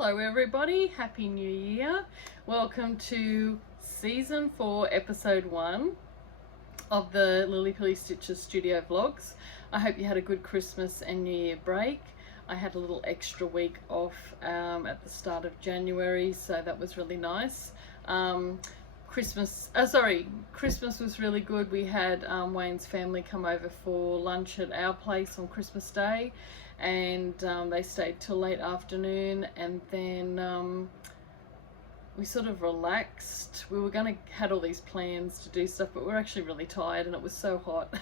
Hello everybody, Happy New Year. Welcome to Season 4, Episode 1 of the Lily Pilly Stitches Studio Vlogs. I hope you had a good Christmas and New Year break. I had a little extra week off at the start of January, so that was really nice. Christmas was really good. We had Wayne's family come over for lunch at our place on Christmas Day, and they stayed till late afternoon, and then we sort of relaxed. We were going to had all these plans to do stuff, but we were actually really tired and it was so hot.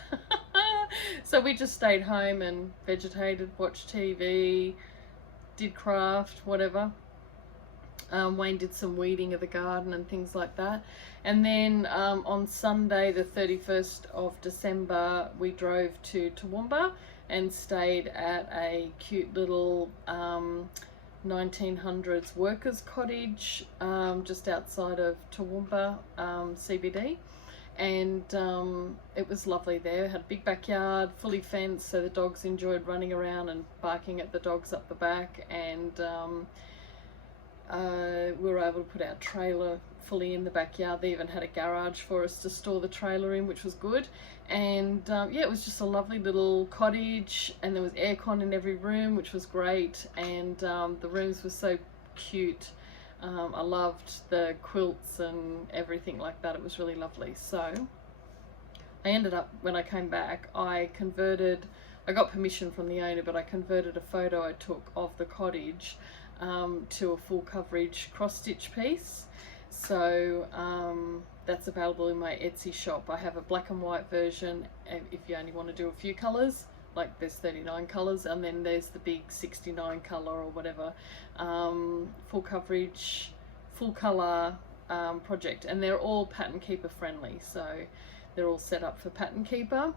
So we just stayed home and vegetated, watched TV, did craft, whatever. Wayne did some weeding of the garden and things like that. And then on Sunday the 31st of December we drove to Toowoomba and stayed at a cute little 1900s workers cottage just outside of Toowoomba CBD, and it was lovely there. Had a big backyard, fully fenced, so the dogs enjoyed running around and barking at the dogs up the back, and we were able to put our trailer fully in the backyard. They even had a garage for us to store the trailer in, which was good. And yeah, it was just a lovely little cottage, and there was aircon in every room, which was great, and the rooms were so cute. I loved the quilts and everything like that. It was really lovely. So I ended up, when I came back, I got permission from the owner, but I converted a photo I took of the cottage to a full coverage cross stitch piece. So that's available in my Etsy shop. I have a black and white version, and if you only want to do a few colors, like there's 39 colors, and then there's the big 69 color or whatever full coverage, full color project, and they're all pattern keeper friendly, so they're all set up for pattern keeper.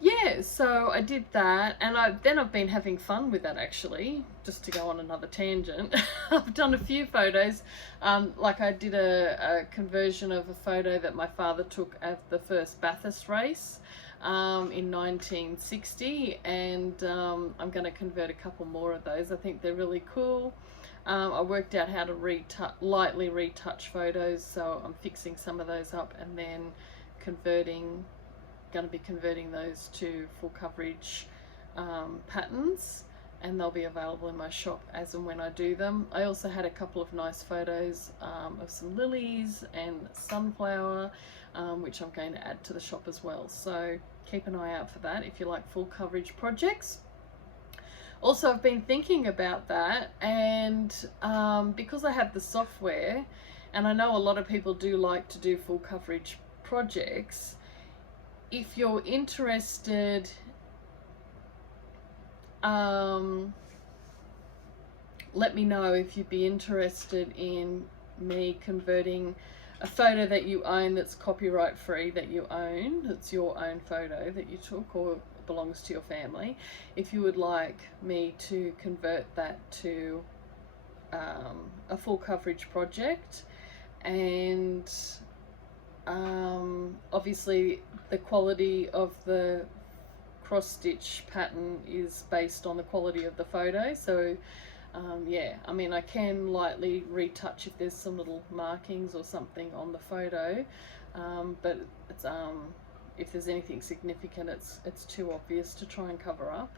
Yeah, so I did that, and I've been having fun with that, actually, just to go on another tangent. I've done a few photos, like I did a conversion of a photo that my father took at the first Bathurst race in 1960, and I'm going to convert a couple more of those. I think they're really cool. I worked out how to lightly retouch photos, so I'm fixing some of those up and then going to be converting those to full coverage patterns, and they'll be available in my shop as and when I do them. I also had a couple of nice photos of some lilies and sunflower, which I'm going to add to the shop as well, so keep an eye out for that if you like full coverage projects. Also, I've been thinking about that, and because I have the software, and I know a lot of people do like to do full coverage projects, if you're interested, let me know if you'd be interested in me converting a photo that you own that's copyright free, that you own, that's your own photo that you took or belongs to your family. If you would like me to convert that to a full coverage project, and obviously the quality of the cross stitch pattern is based on the quality of the photo, so yeah, I mean, I can lightly retouch if there's some little markings or something on the photo, but it's if there's anything significant, it's too obvious to try and cover up.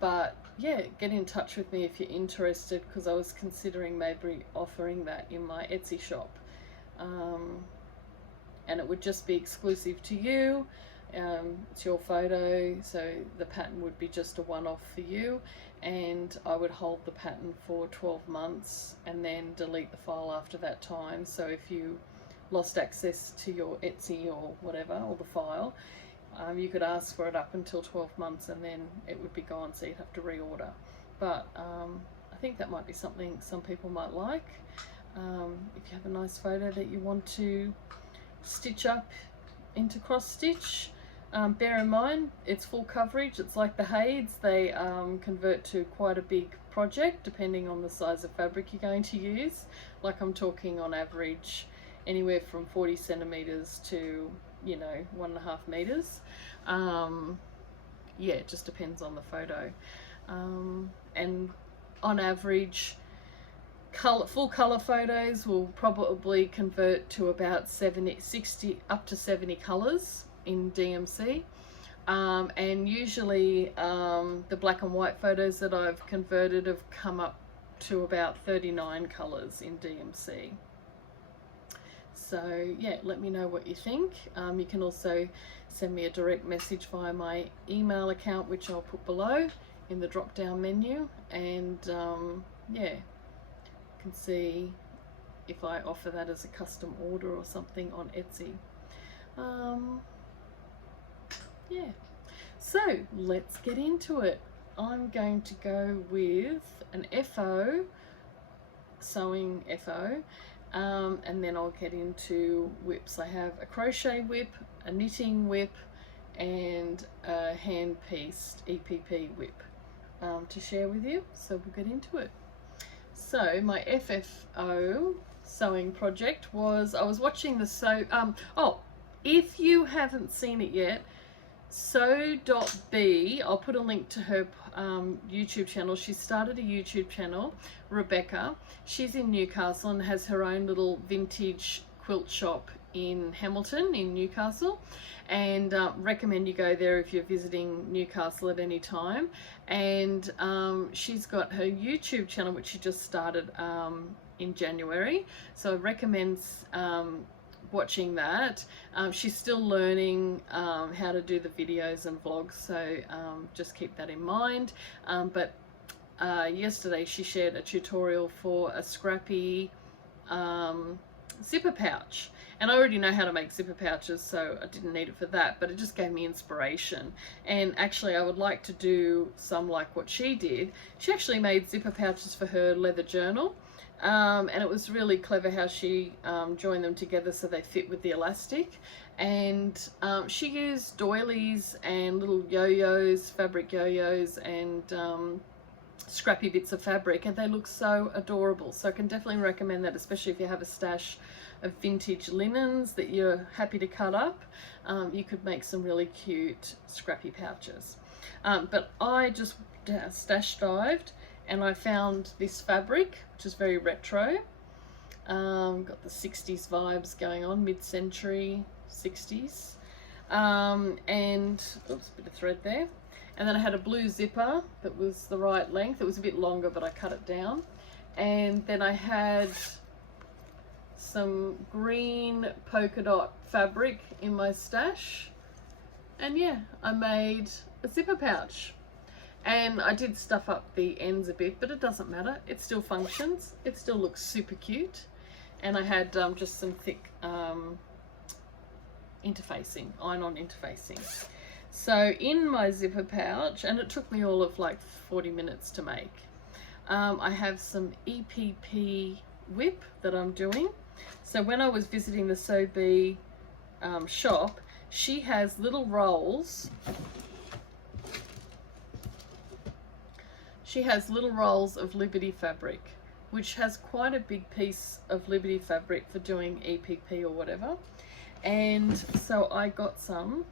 But yeah, get in touch with me if you're interested, because I was considering maybe offering that in my Etsy shop. And it would just be exclusive to you. It's your photo, so the pattern would be just a one-off for you, and I would hold the pattern for 12 months and then delete the file after that time. So if you lost access to your Etsy or whatever, or the file, you could ask for it up until 12 months and then it would be gone, so you'd have to reorder. But I think that might be something some people might like. If you have a nice photo that you want to stitch up into cross stitch, bear in mind it's full coverage. It's like the Haids, they convert to quite a big project depending on the size of fabric you're going to use. Like, I'm talking on average anywhere from 40 centimeters to, you know, 1.5 meters. Yeah, it just depends on the photo. and on average full color photos will probably convert to about 60 up to 70 colors in DMC. And usually the black and white photos that I've converted have come up to about 39 colors in DMC. So yeah, let me know what you think. You can also send me a direct message via my email account, which I'll put below in the drop down menu, and yeah, you can see if I offer that as a custom order or something on Etsy. Yeah, so let's get into it. I'm going to go with an FO, sewing FO, and then I'll get into WIPs. I have a crochet WIP, a knitting WIP, and a hand-pieced EPP WIP to share with you, so we'll get into it. So my FFO sewing project was, I was watching the if you haven't seen it yet, Sew.B, I'll put a link to her YouTube channel. She started a YouTube channel, Rebecca. She's in Newcastle and has her own little vintage quilt shop in Hamilton in Newcastle, and recommend you go there if you're visiting Newcastle at any time. And she's got her YouTube channel, which she just started in January, so I recommend watching that. She's still learning how to do the videos and vlogs, so just keep that in mind. But yesterday she shared a tutorial for a scrappy zipper pouch, and I already know how to make zipper pouches, so I didn't need it for that, but it just gave me inspiration. And actually I would like to do some like what she did. She actually made zipper pouches for her leather journal. And it was really clever how she joined them together so they fit with the elastic. And she used doilies and little yo-yos, fabric yo-yos, and scrappy bits of fabric, and they look so adorable. So I can definitely recommend that, especially if you have a stash of vintage linens that you're happy to cut up. You could make some really cute scrappy pouches. But I just stash dived, and I found this fabric, which is very retro. Got the 60s vibes going on, mid-century 60s. And, oops, a bit of thread there. And then I had a blue zipper that was the right length. It was a bit longer, but I cut it down. And then I had some green polka dot fabric in my stash. And yeah, I made a zipper pouch. And I did stuff up the ends a bit, but it doesn't matter. It still functions. It still looks super cute. And I had just some thick interfacing, iron-on interfacing. So in my zipper pouch, and it took me all of like 40 minutes to make, I have some EPP WIP that I'm doing. So when I was visiting the Soho shop, she has little rolls. She has little rolls of Liberty fabric, which has quite a big piece of Liberty fabric for doing EPP or whatever. And so I got some,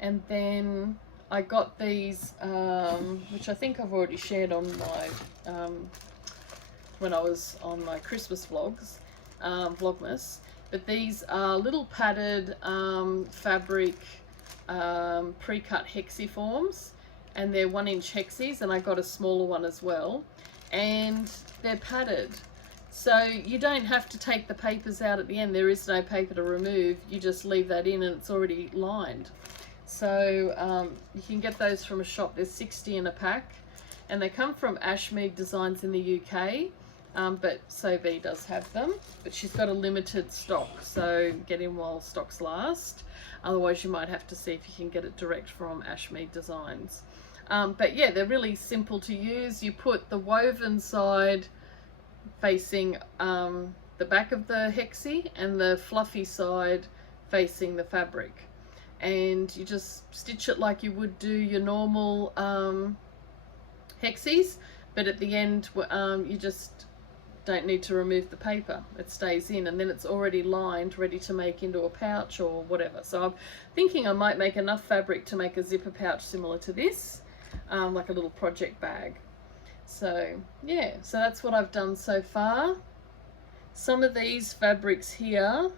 and then I got these, which I think I've already shared on my, when I was on my Christmas vlogs, Vlogmas. But these are little padded fabric pre-cut hexiforms, and they're 1-inch hexies, and I got a smaller one as well, and they're padded, so you don't have to take the papers out at the end. There is no paper to remove. You just leave that in and it's already lined. So you can get those from a shop. There's 60 in a pack, and they come from Ashmead Designs in the UK, but Soho does have them, but she's got a limited stock, so get in while stocks last. Otherwise you might have to see if you can get it direct from Ashmead Designs. But yeah, they're really simple to use. You put the woven side facing the back of the hexie, and the fluffy side facing the fabric, and you just stitch it like you would do your normal hexies, but at the end you just don't need to remove the paper. It stays in, and then it's already lined, ready to make into a pouch or whatever. So I'm thinking I might make enough fabric to make a zipper pouch similar to this, like a little project bag. So yeah, so that's what I've done so far. Some of these fabrics here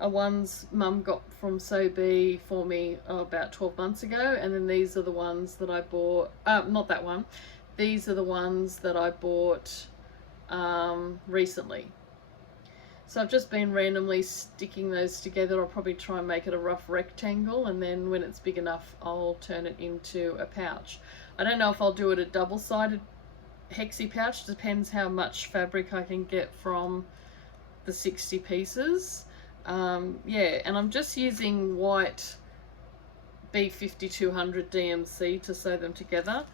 are ones Mum got from Soho for me about 12 months ago, and then these are the ones that I bought, not that one, these are the ones that I bought recently. So I've just been randomly sticking those together. I'll probably try and make it a rough rectangle, and then when it's big enough I'll turn it into a pouch. I don't know if I'll do it a double-sided hexie pouch, depends how much fabric I can get from the 60 pieces. Yeah, and I'm just using white B5200 DMC to sew them together,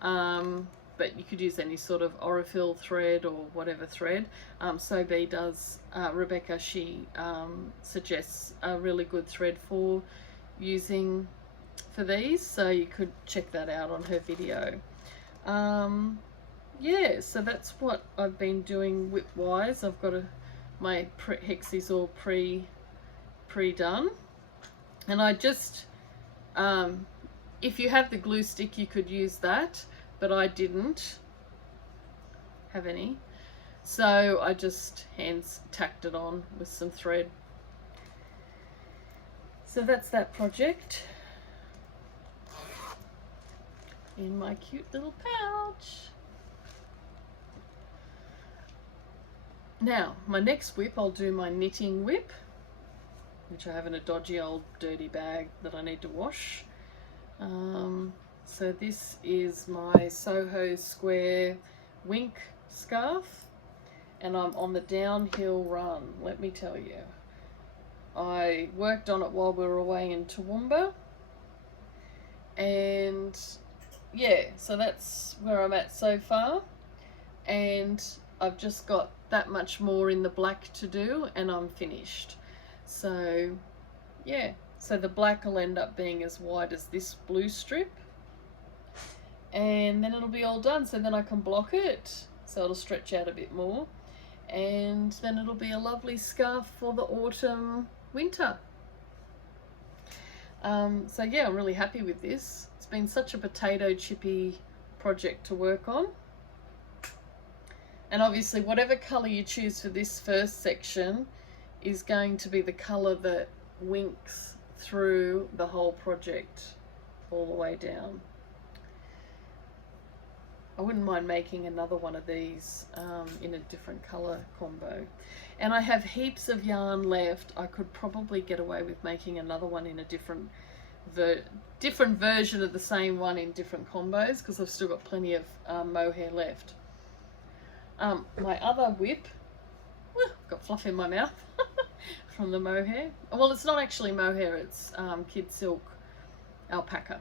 but you could use any sort of Aurifil thread or whatever thread. Soho does, Rebecca, she suggests a really good thread for using for these, so you could check that out on her video. Yeah, so that's what I've been doing WIP wise. I've got my hexies all pre-done, and I just if you have the glue stick you could use that, but I didn't have any, so I just hand tacked it on with some thread. So that's that project in my cute little pouch. Now, my next WIP, I'll do my knitting WIP, which I have in a dodgy old dirty bag that I need to wash. So this is my Soho Square wink scarf, and I'm on the downhill run, let me tell you. I worked on it while we were away in Toowoomba, and yeah, so that's where I'm at so far, and I've just got that much more in the black to do and I'm finished. So yeah, so the black will end up being as wide as this blue strip, and then it'll be all done. So then I can block it so it'll stretch out a bit more, and then it'll be a lovely scarf for the autumn winter. So yeah, I'm really happy with this. It's been such a potato chippy project to work on. And obviously whatever colour you choose for this first section is going to be the colour that winks through the whole project all the way down. I wouldn't mind making another one of these in a different colour combo. And I have heaps of yarn left. I could probably get away with making another one in a different version of the same one in different combos, because I've still got plenty of mohair left. My other WIP, got fluff in my mouth from the mohair. Well, it's not actually mohair, it's kid silk alpaca.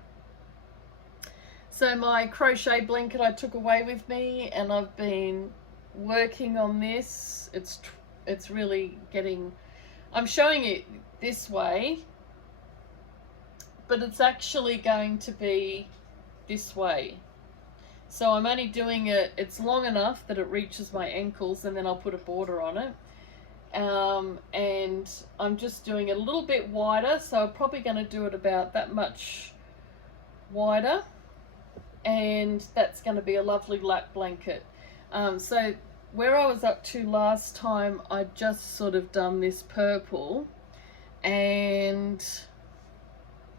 So my crochet blanket I took away with me, and I've been working on this. It's really getting, I'm showing it this way, but it's actually going to be this way. So I'm only doing it, it's long enough that it reaches my ankles, and then I'll put a border on it. And I'm just doing it a little bit wider, so I'm probably going to do it about that much wider. And that's going to be a lovely lap blanket. So where I was up to last time, I just sort of done this purple, and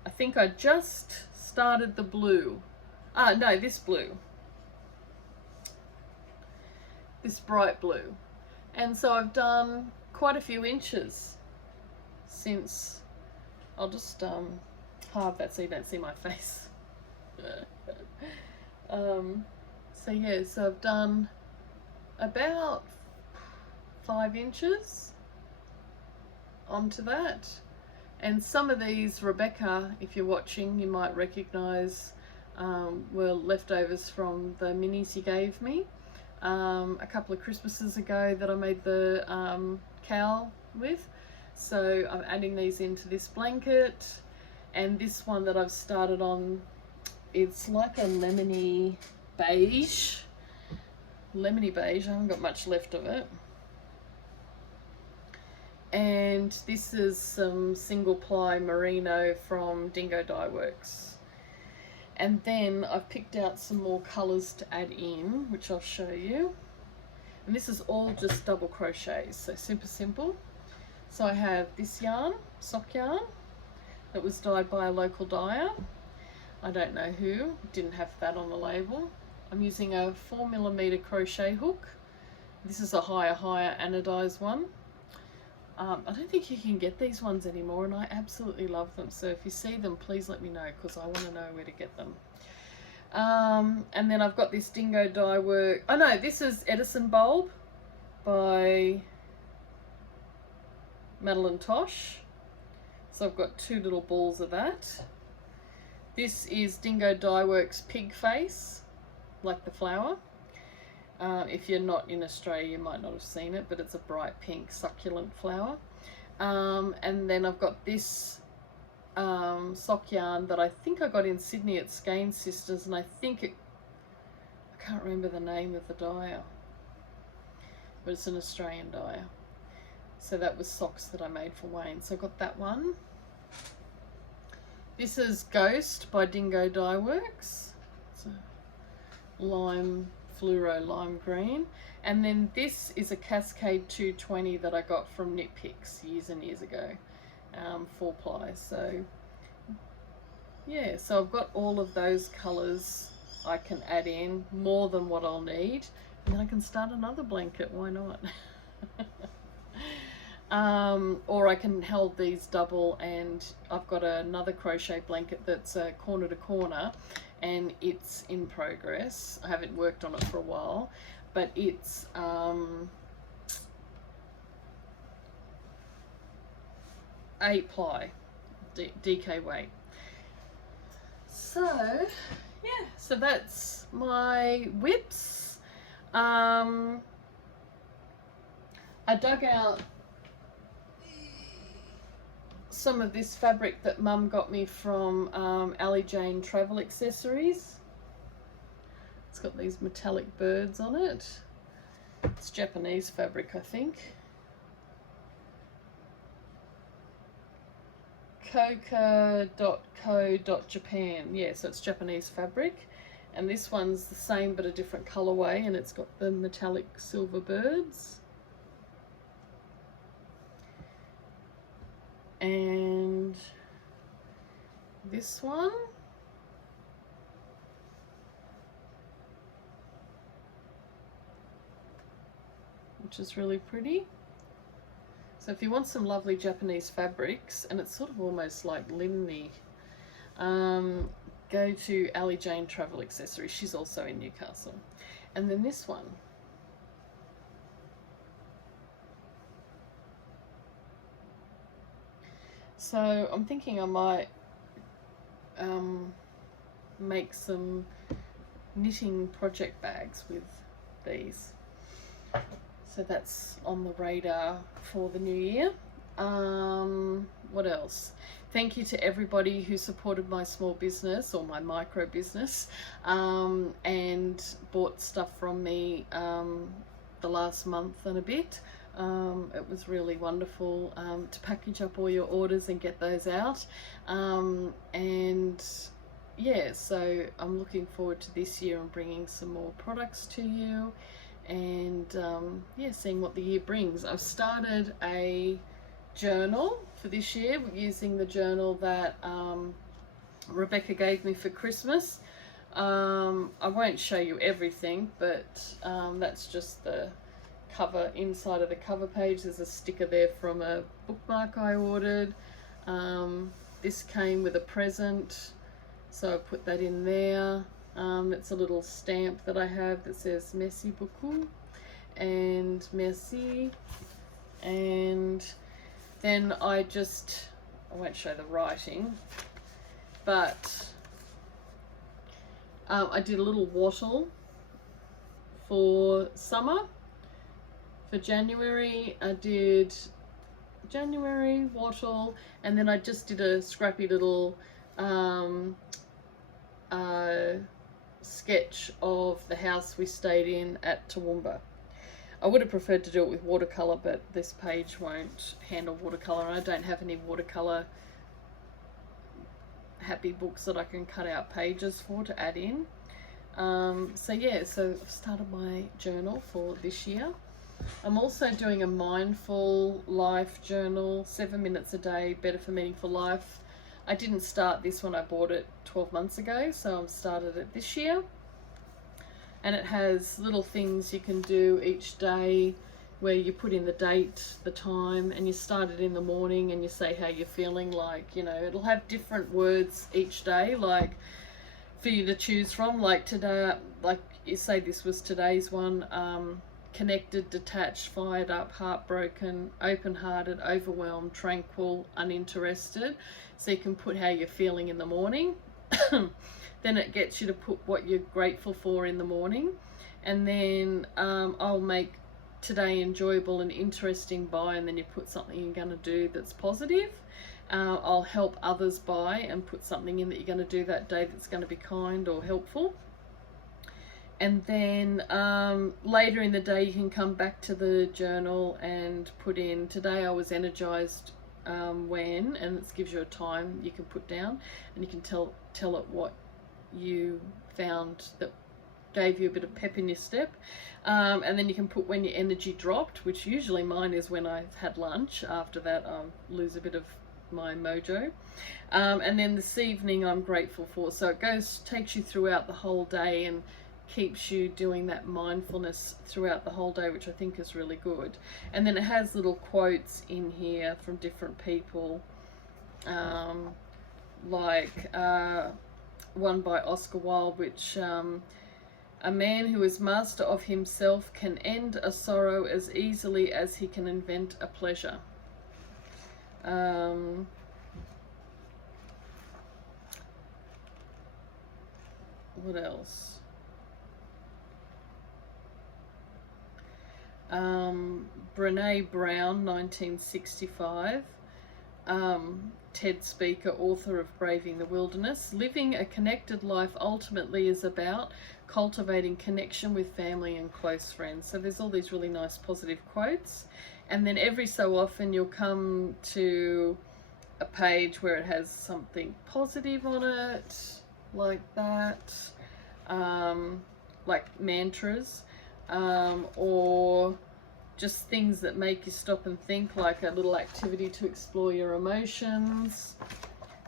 I think I just started the blue. No, this blue. This bright blue. And so I've done quite a few inches since, I'll just halve that so you don't see my face. So yeah, so I've done about 5 inches onto that. And some of these, Rebecca, if you're watching, you might recognise were leftovers from the minis you gave me a couple of Christmases ago that I made the cowl with. So I'm adding these into this blanket, and this one that I've started on, it's like a lemony beige. I haven't got much left of it. And this is some single ply merino from Dingo Dye Works. And then I've picked out some more colours to add in, which I'll show you. And this is all just double crochets, so super simple. So I have this yarn, sock yarn, that was dyed by a local dyer. I don't know who, didn't have that on the label. I'm using a 4mm crochet hook. This is a higher anodized one. I don't think you can get these ones anymore, and I absolutely love them. So if you see them, please let me know, because I want to know where to get them. And then I've got this Dingo Dye Work. Oh no, this is Edison Bulb by Madeline Tosh. So I've got 2 little balls of that. This is Dingo Dye Works Pig Face, like the flower. If you're not in Australia, you might not have seen it, but it's a bright pink succulent flower. And then I've got this sock yarn that I think I got in Sydney at Skein Sisters, and I can't remember the name of the dyer, but it's an Australian dyer. So that was socks that I made for Wayne. So I got that one. This is Ghost by Dingo Dye Works. It's a fluoro lime green. And then this is a Cascade 220 that I got from Knit Picks years and years ago, 4-ply. So yeah, so I've got all of those colours I can add in, more than what I'll need, and then I can start another blanket. Why not? Or I can hold these double, and I've got another crochet blanket that's corner to corner, and it's in progress. I haven't worked on it for a while, but it's 8-ply DK weight. So yeah, so that's my WIPs. I dug out some of this fabric that Mum got me from Ali Jane Travel Accessories. It's got these metallic birds on it. It's Japanese fabric, I think. Coca.co.japan. Yeah, so it's Japanese fabric. And this one's the same but a different colorway, and it's got the metallic silver birds. And this one, which is really pretty. So if you want some lovely Japanese fabrics, and it's sort of almost like linen-y, go to Ali Jane Travel Accessories. She's also in Newcastle. And then this one. So I'm thinking I might make some knitting project bags with these. So that's on the radar for the new year. What else? Thank you to everybody who supported my small business, or my micro business, and bought stuff from me the last month and a bit. It was really wonderful to package up all your orders and get those out. And yeah, so I'm looking forward to this year and bringing some more products to you, and yeah, seeing what the year brings. I've started a journal for this year using the journal that Rebecca gave me for Christmas. I won't show you everything, but that's just the cover. Inside of the cover page there's a sticker there from a bookmark I ordered. This came with a present, so I put that in there. It's a little stamp that I have that says merci beaucoup and merci. And then I won't show the writing, but I did a little wattle for summer. For January, I did January wattle, and then I just did a scrappy little sketch of the house we stayed in at Toowoomba. I would have preferred to do it with watercolour, but this page won't handle watercolour, and I don't have any watercolour happy books that I can cut out pages for to add in. So yeah, so I've started my journal for this year. I'm also doing a mindful life journal, 7 minutes a day, better for meaningful life. I didn't start this when I bought it 12 months ago, so I've started it this year. And it has little things you can do each day where you put in the date, the time, and you start it in the morning and you say how you're feeling. Like, you know, it'll have different words each day, like for you to choose from. Like today, like you say this was today's one, connected, detached, fired up, heartbroken, open-hearted, overwhelmed, tranquil, uninterested. So you can put how you're feeling in the morning. Then it gets you to put what you're grateful for in the morning. And then I'll make today enjoyable and interesting by, and then you put something you're going to do that's positive. I'll help others by and put something in that you're going to do that day that's going to be kind or helpful. And then later in the day you can come back to the journal and put in, today I was energized when, and it gives you a time you can put down, and you can tell it what you found that gave you a bit of pep in your step. And then you can put when your energy dropped, which usually mine is when I've had lunch. After that I lose a bit of my mojo. And then this evening I'm grateful for. So it takes you throughout the whole day and keeps you doing that mindfulness throughout the whole day, which I think is really good. And then it has little quotes in here from different people, like one by Oscar Wilde, which a man who is master of himself can end a sorrow as easily as he can invent a pleasure. What else? Brene Brown, 1965, TED speaker, author of Braving the Wilderness. Living a connected life ultimately is about cultivating connection with family and close friends. So there's all these really nice positive quotes. And then every so often you'll come to a page where it has something positive on it, like that, like mantras. Or just things that make you stop and think, like a little activity to explore your emotions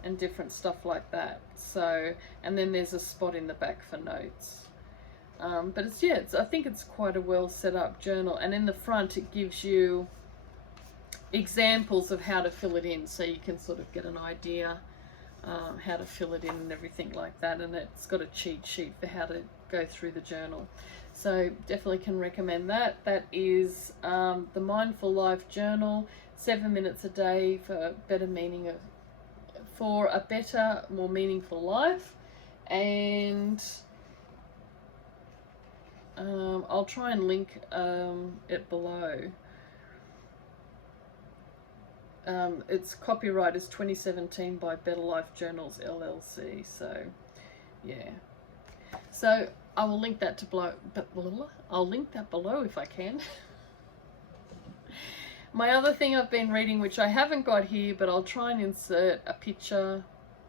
and different stuff like that. So, and then there's a spot in the back for notes. But I think it's quite a well set up journal, and in the front it gives you examples of how to fill it in, so you can sort of get an idea how to fill it in and everything like that. And it's got a cheat sheet for how to go through the journal. So definitely can recommend that. That is the Mindful Life Journal, 7 minutes a day for a better more meaningful life. And I'll try and link it below. Its copyright is 2017 by Better Life Journals LLC. So yeah, so I will link that I'll link that below if I can. My other thing I've been reading, which I haven't got here, but I'll try and insert a picture.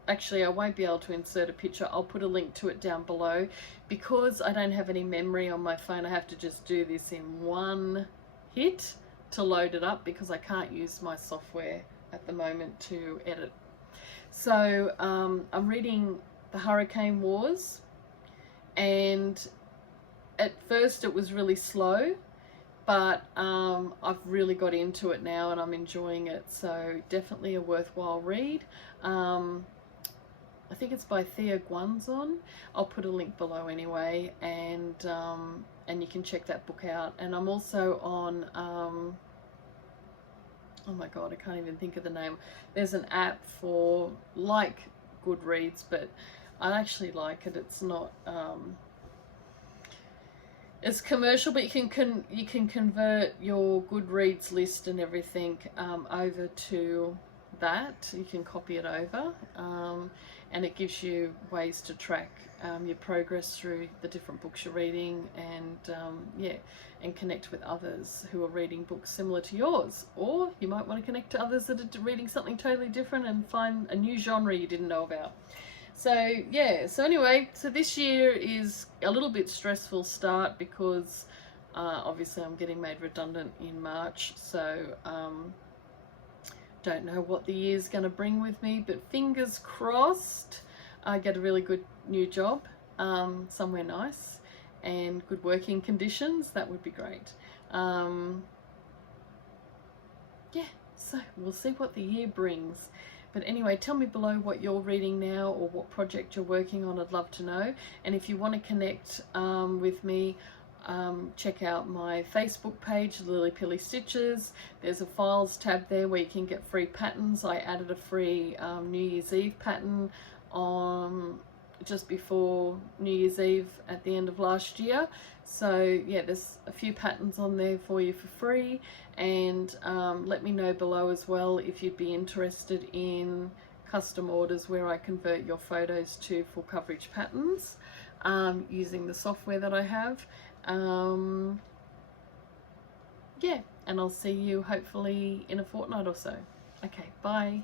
Actually, I won't be able to insert a picture. I'll put a link to it down below. Because I don't have any memory on my phone, I have to just do this in one hit to load it up, because I can't use my software at the moment to edit. So I'm reading The Hurricane Wars, and at first it was really slow, but I've really got into it now and I'm enjoying it. So definitely a worthwhile read. I think it's by Thea Guanzon. I'll put a link below anyway, and you can check that book out. And I'm also on oh my god, I can't even think of the name. There's an app for, like Goodreads, but I actually like it. It's not it's commercial, but you can convert your Goodreads list and everything over to that. You can copy it over, and it gives you ways to track your progress through the different books you're reading, and yeah, and connect with others who are reading books similar to yours. Or you might want to connect to others that are reading something totally different and find a new genre you didn't know about. So yeah, so anyway, so this year is a little bit stressful start because obviously I'm getting made redundant in March, so don't know what the year's going to bring with me, but fingers crossed I get a really good new job somewhere nice and good working conditions. That would be great. Yeah, so we'll see what the year brings. But anyway, tell me below what you're reading now or what project you're working on. I'd love to know. And if you want to connect with me, check out my Facebook page, Lily Pilly Stitches. There's a files tab there where you can get free patterns. I added a free New Year's Eve pattern on just before New Year's Eve at the end of last year. So yeah, there's a few patterns on there for you for free. And let me know below as well if you'd be interested in custom orders where I convert your photos to full coverage patterns using the software that I have. Yeah, and I'll see you hopefully in a fortnight or so. Okay, bye.